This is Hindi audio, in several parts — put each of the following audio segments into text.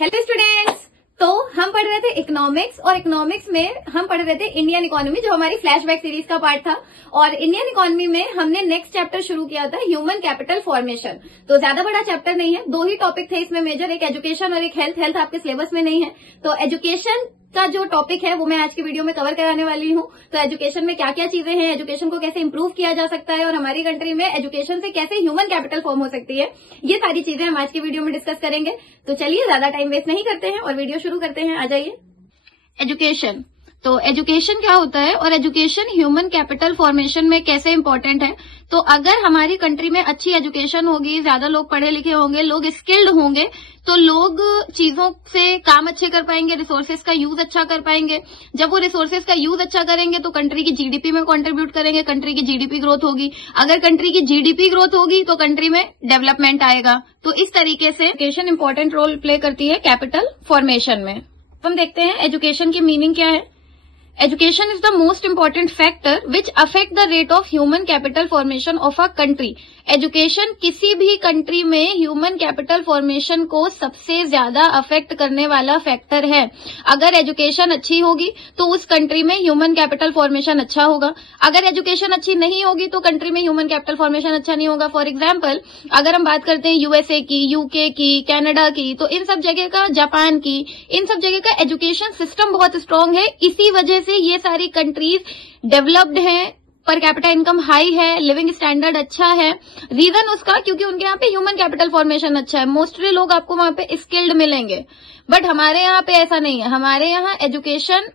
Hello students. तो हम पढ़ रहे थे इकोनॉमिक्स और इकोनॉमिक्स में हम पढ़ रहे थे इंडियन इकोनॉमी, जो हमारी फ्लैशबैक सीरीज का पार्ट था। और इंडियन इकोनॉमी में हमने नेक्स्ट चैप्टर शुरू किया था ह्यूमन कैपिटल फॉर्मेशन। तो ज्यादा बड़ा चैप्टर नहीं है, 2 ही टॉपिक थे इसमें मेजर, एक एजुकेशन और एक हेल्थ। हेल्थ आपके सिलेबस में नहीं है, तो एजुकेशन का जो टॉपिक है वो मैं आज की वीडियो में कवर कराने वाली हूँ। तो एजुकेशन में क्या क्या चीजें हैं, एजुकेशन को कैसे इंप्रूव किया जा सकता है और हमारी कंट्री में एजुकेशन से कैसे ह्यूमन कैपिटल फॉर्म हो सकती है, ये सारी चीजें हम आज की वीडियो में डिस्कस करेंगे। तो चलिए ज्यादा टाइम वेस्ट नहीं करते हैं और वीडियो शुरू करते हैं। आ जाइए। एजुकेशन, तो एजुकेशन क्या होता है और एजुकेशन ह्यूमन कैपिटल फॉर्मेशन में कैसे इंपॉर्टेंट है। तो अगर हमारी कंट्री में अच्छी एजुकेशन होगी, ज्यादा लोग पढ़े लिखे होंगे, लोग स्किल्ड होंगे, तो लोग चीजों से काम अच्छे कर पाएंगे, रिसोर्सेज का यूज अच्छा कर पाएंगे। जब वो रिसोर्सेज का यूज अच्छा करेंगे तो कंट्री की जीडीपी में कंट्रीब्यूट करेंगे, कंट्री की जीडीपी ग्रोथ होगी। अगर कंट्री की जीडीपी ग्रोथ होगी तो कंट्री में डेवलपमेंट आएगा। तो इस तरीके से एजुकेशन इंपॉर्टेंट रोल प्ले करती है कैपिटल फॉर्मेशन में। हम देखते हैं एजुकेशन की मीनिंग क्या है। Education is the most important factor which affect the rate of human capital formation of a country. Education किसी भी कंट्री में ह्यूमन कैपिटल फॉर्मेशन को सबसे ज्यादा अफेक्ट करने वाला फैक्टर है। अगर एजुकेशन अच्छी होगी तो उस कंट्री में ह्यूमन कैपिटल फॉर्मेशन अच्छा होगा। अगर एजुकेशन अच्छी नहीं होगी तो कंट्री में ह्यूमन कैपिटल फॉर्मेशन अच्छा नहीं होगा। फॉर एग्जाम्पल, अगर हम बात करते हैं यूएसए की, यूके की, कनाडा की, तो इन सब जगह का, जापान की, इन सब जगह का एजुकेशन सिस्टम बहुत स्ट्रांग है। इसी वजह से ये सारी कंट्रीज डेवलप्ड हैं, पर कैपिटा इनकम हाई है, लिविंग स्टैंडर्ड अच्छा है। रीजन उसका क्योंकि उनके यहाँ पे ह्यूमन कैपिटल फॉर्मेशन अच्छा है। मोस्टली लोग आपको वहां पे स्किल्ड मिलेंगे, बट हमारे यहाँ पे ऐसा नहीं है। हमारे यहाँ एजुकेशन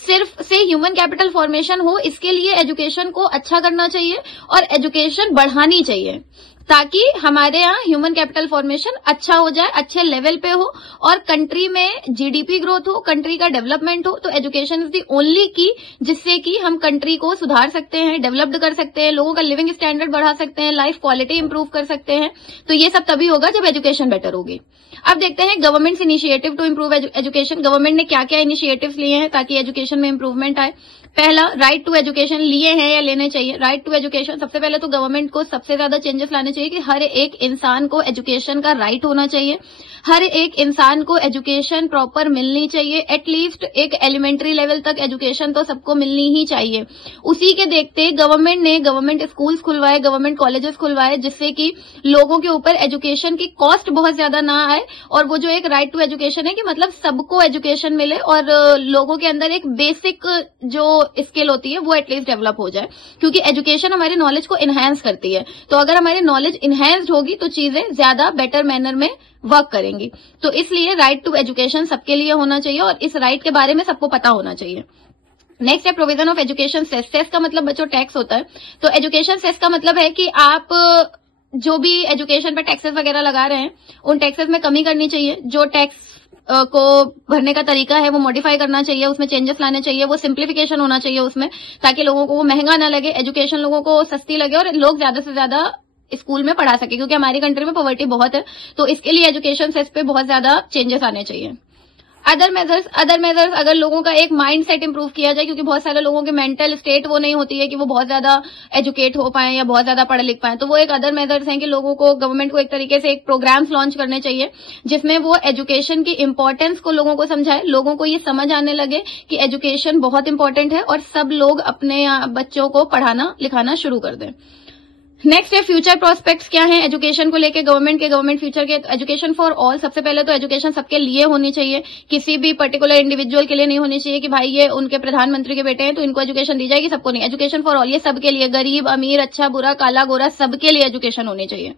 सिर्फ से ह्यूमन कैपिटल फॉर्मेशन हो, इसके लिए एजुकेशन को अच्छा करना चाहिए और एजुकेशन बढ़ानी चाहिए ताकि हमारे यहाँ ह्यूमन कैपिटल फॉर्मेशन अच्छा हो जाए, अच्छे लेवल पे हो और कंट्री में जीडीपी ग्रोथ हो, कंट्री का डेवलपमेंट हो। तो एजुकेशन इज दी ओनली की जिससे कि हम कंट्री को सुधार सकते हैं, डेवलप्ड कर सकते हैं, लोगों का लिविंग स्टैंडर्ड बढ़ा सकते हैं, लाइफ क्वालिटी इंप्रूव कर सकते हैं। तो ये सब तभी होगा जब एजुकेशन बेटर होगी। अब देखते हैं government initiative to improve education. Government ने क्या क्या इनिशिएटिव्स लिए हैं ताकि एजुकेशन में इम्प्रूवमेंट आए। पहला, राइट टू एजुकेशन लिए हैं या लेने चाहिए। राइट टू एजुकेशन, सबसे पहले तो गवर्नमेंट को सबसे ज्यादा चेंजेस लाने चाहिए कि हर एक इंसान को एजुकेशन का राइट होना चाहिए। हर एक इंसान को एजुकेशन प्रॉपर मिलनी चाहिए। एटलीस्ट एक एलिमेंट्री लेवल तक एजुकेशन तो सबको मिलनी ही चाहिए। उसी के देखते गवर्नमेंट ने गवर्नमेंट स्कूल्स खुलवाए, गवर्नमेंट कॉलेजेस खुलवाए, जिससे कि लोगों के ऊपर एजुकेशन की कॉस्ट बहुत ज्यादा ना आए। और वो जो एक राइट टू एजुकेशन है कि मतलब सबको एजुकेशन मिले और लोगों के अंदर एक बेसिक जो स्किल होती है वो एटलीस्ट डेवलप हो जाए, क्योंकि एजुकेशन हमारे नॉलेज को इनहेंस करती है। तो अगर हमारी नॉलेज इनहेंस्ड होगी तो चीजें ज्यादा बेटर मैनर में वर्क करेंगी। तो इसलिए राइट टू एजुकेशन सबके लिए होना चाहिए और इस राइट के बारे में सबको पता होना चाहिए। नेक्स्ट है provision of education cess. Cess का मतलब बच्चों टैक्स होता है। तो एजुकेशन सेस का मतलब है कि आप जो भी एजुकेशन पे टैक्सेस वगैरह लगा रहे हैं उन टैक्सेस में कमी करनी चाहिए। जो टैक्स को भरने का तरीका है वो मॉडिफाई करना चाहिए, उसमें चेंजेस लाने चाहिए, वो सिंप्लीफिकेशन होना चाहिए उसमें, ताकि लोगों को वो महंगा ना लगे, एजुकेशन लोगों को सस्ती लगे और लोग ज्यादा से ज्यादा स्कूल में पढ़ा सके, क्योंकि हमारी कंट्री में पॉवर्टी बहुत है। तो इसके लिए एजुकेशन सेस पे बहुत ज्यादा चेंजेस आने चाहिए। अदर मेजर्स अगर लोगों का एक माइंड सेट इंप्रूव किया जाए, क्योंकि बहुत सारे लोगों की मेंटल स्टेट वो नहीं होती है कि वो बहुत ज्यादा एजुकेट हो पाए या बहुत ज्यादा पढ़ लिख पाए, तो वो एक अदर मेजर्स हैं कि लोगों को, गवर्नमेंट को एक तरीके से एक प्रोग्राम्स लॉन्च करने चाहिए जिसमें वो एजुकेशन की इंपॉर्टेंस को लोगों को समझाए, लोगों को ये समझ आने लगे कि एजुकेशन बहुत इंपॉर्टेंट है और सब लोग अपने बच्चों को पढ़ाना लिखाना शुरू कर दें। नेक्स्ट है फ्यूचर प्रोस्पेक्ट्स क्या है एजुकेशन को लेके गवर्नमेंट फ्यूचर के। एजुकेशन फॉर ऑल, सबसे पहले तो एजुकेशन सबके लिए होनी चाहिए, किसी भी पर्टिकुलर इंडिविजुअल के लिए नहीं होनी चाहिए कि भाई ये उनके प्रधानमंत्री के बेटे हैं तो इनको एजुकेशन दी जाएगी, सबको नहीं। एजुकेशन फॉर ऑल, ये सबके लिए, गरीब अमीर, अच्छा बुरा, काला गोरा, सबके लिए एजुकेशन होनी चाहिए।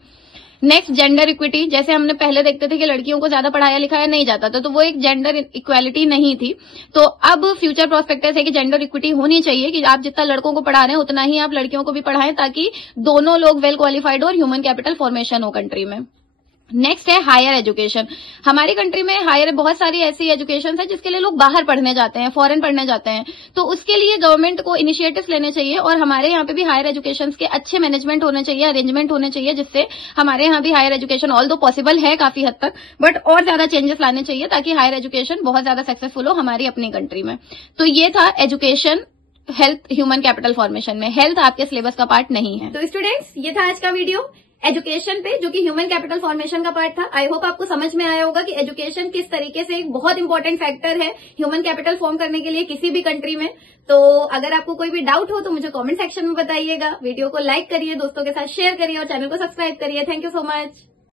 Next, gender equity. जैसे हमने पहले देखते थे कि लड़कियों को ज्यादा पढ़ाया लिखाया नहीं जाता था, तो वो एक जेंडर इक्वालिटी नहीं थी। तो अब फ्यूचर प्रोस्पेक्टस है कि जेंडर इक्विटी होनी चाहिए, कि आप जितना लड़कों को पढ़ा रहे हैं उतना ही आप लड़कियों को भी पढ़ाएं, ताकि दोनों लोग वेल क्वालिफाइड हो और ह्यूमन कैपिटल फॉर्मेशन हो कंट्री में। नेक्स्ट है हायर एजुकेशन। हमारी कंट्री में हायर बहुत सारी ऐसी एजुकेशन है जिसके लिए लोग बाहर पढ़ने जाते हैं, फॉरेन पढ़ने जाते हैं, तो उसके लिए गवर्नमेंट को इनिशिएटिव्स लेने चाहिए और हमारे यहाँ पे भी हायर एजुकेशन के अच्छे मैनेजमेंट होने चाहिए, अरेंजमेंट होने चाहिए, जिससे हमारे यहाँ भी हायर एजुकेशन ऑल्दो पॉसिबल है काफी हद तक, बट और ज्यादा चेंजेस लाने चाहिए ताकि हायर एजुकेशन बहुत ज्यादा सक्सेसफुल हो हमारी अपनी कंट्री में। तो ये था education health human capital formation में। हेल्थ आपके सिलेबस का पार्ट नहीं है। तो स्टूडेंट्स, ये था आज का वीडियो। एजुकेशन पे, जो कि ह्यूमन कैपिटल फॉर्मेशन का पार्ट था। आई होप आपको समझ में आया होगा कि एजुकेशन किस तरीके से एक बहुत इंपॉर्टेंट फैक्टर है ह्यूमन कैपिटल फॉर्म करने के लिए किसी भी कंट्री में। तो अगर आपको कोई भी डाउट हो तो मुझे कमेंट सेक्शन में बताइएगा। वीडियो को लाइक करिए, दोस्तों के साथ शेयर करिए और चैनल को सब्सक्राइब करिए। Thank you so much.